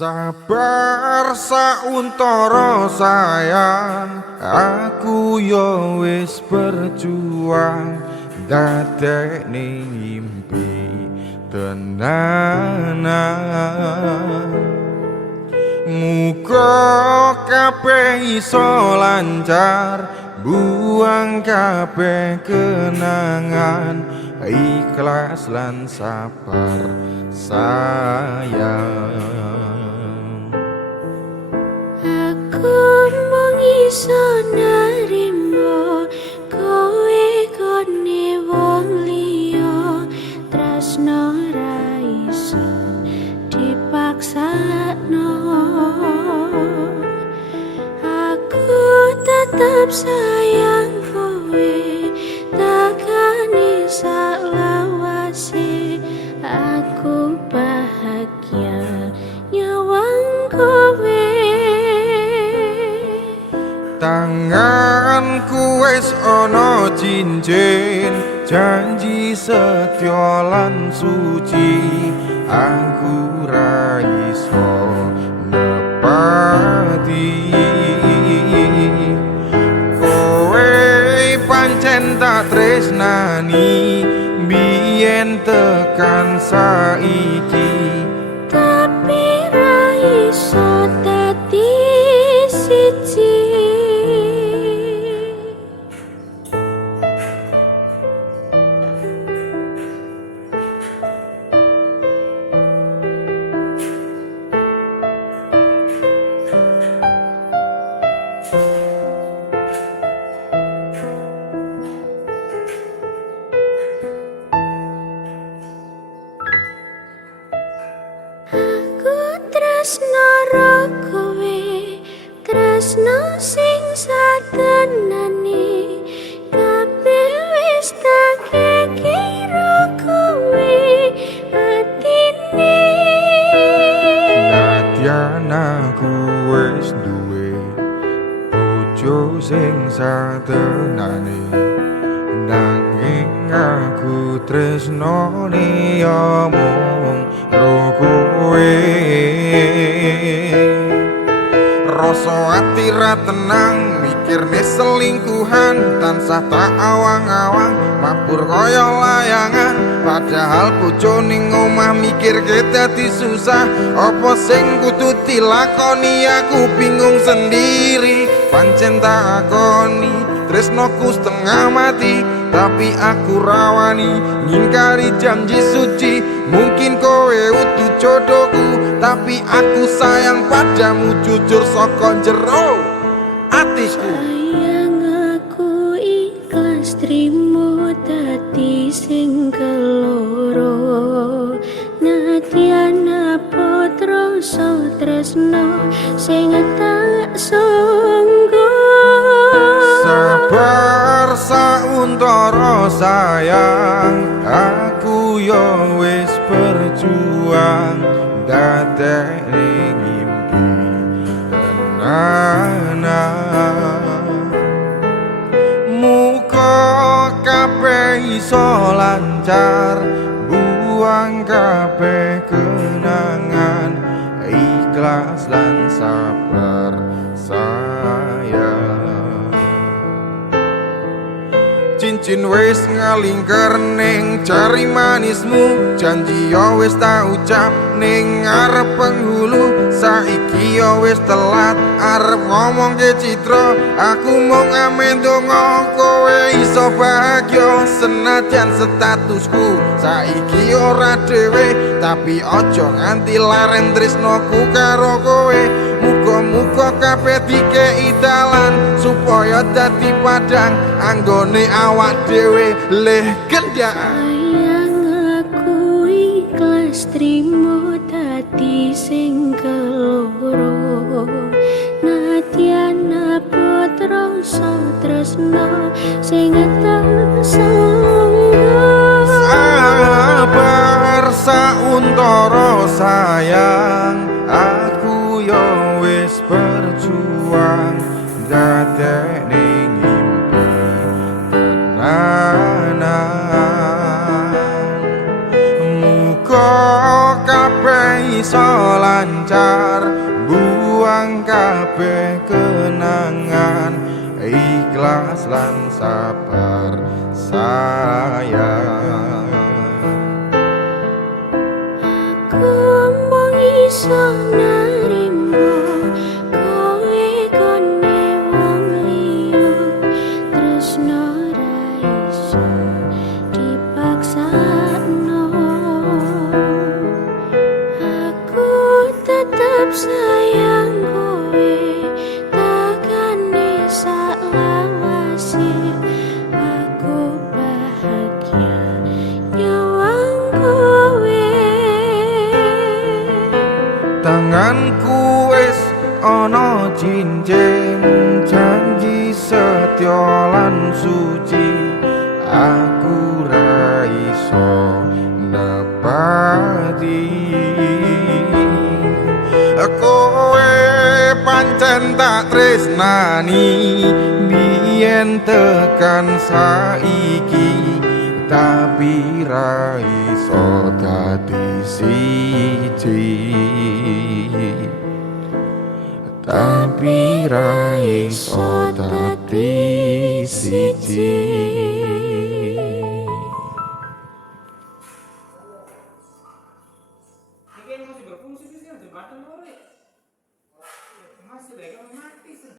Sabar sauntara sayang, aku yo wis berjuang dadekne ngimpi tenanan. Muga kabeh iso lancar, buang kabeh kenangan, ikhlas lan sabar sayang. Aku mung iso narimo kowe kone wong liya, tresno ra iso dipaksakno. Aku tetap sayang kowe, takane saklawase aku bahagia nyawang kowe. Tanganku wis ana cincin, janji setya lan suci, aku ra iso nepati. Kowe pancen tak tresnani, biyen tekan saiki, Tapi ra iso dadi siji. Aku tresno karo kowe, tresno sing satenane, kabeh wis tak kira kowe atine. nadyan aku wis duwe bojo sing satenane, nanging aku tresnane ya mung karo kowe. Rasa ati ra tenang, mikirne selingkuhan, tansah tak awang-awang, mabur kaya layangan. Padahal bojo ning omah mikirke dadi susah, apa sing kudu dilakoni aku bingung sendiri. Pancen tak akoni tresnoku setengah mati, tapi aku rawani ngingkari janji suci. Mungkin kowe utuh jodohku, tapi aku sayang padamu jujur saka jero atiku. Sayang aku ikhlas trimo dadi sing keloro, nadyan apa rasa tresno sing tak sanggo. Sabar sauntara sayang, aku yo wis berjuang dadekne ngimpi tenanan. Muga kabeh iso lancar, buang kabeh kenangan, ikhlas lan sabar sayang. Cincin wis ngalingker ning jari manismu, janji yo wis tak ucap ning arep penghulu. Saiki yo wis telat arep ngomong ke Citra, aku mung amen donga kowe iso bahagia. Senajan statusku saiki ora dhewe, tapi ojo nganti leren tresnoku karo kowe. Muga-muga kabeh dikei dalan supaya dadi padang anggone awak dhewe leh kendaan. Sayang aku ikhlas trimo dadi sing keloro, nadyan apa rasa tresno sing tak sanggo. Sabar sauntara sayang, aku yo wis berjuang dadekne ngimpi tenanan. Muga kabeh kabeh iso lancar, buang kabeh kenangan, ikhlas lan sabar sayang. Aku mung iso narimo kowe kone wong liya, tresno ra iso dipaksakno. Aku tetep sayang kowe, takane saklawase. Aku bahagia nyawang kowe. Tanganku wis ana cincin, janji setya lan suci. Aku ra iso nepati. Kowe pancen tak tresnani, biyen tekan saiki, tapi ra iso dadi siji. Tapi ra iso dadi siji.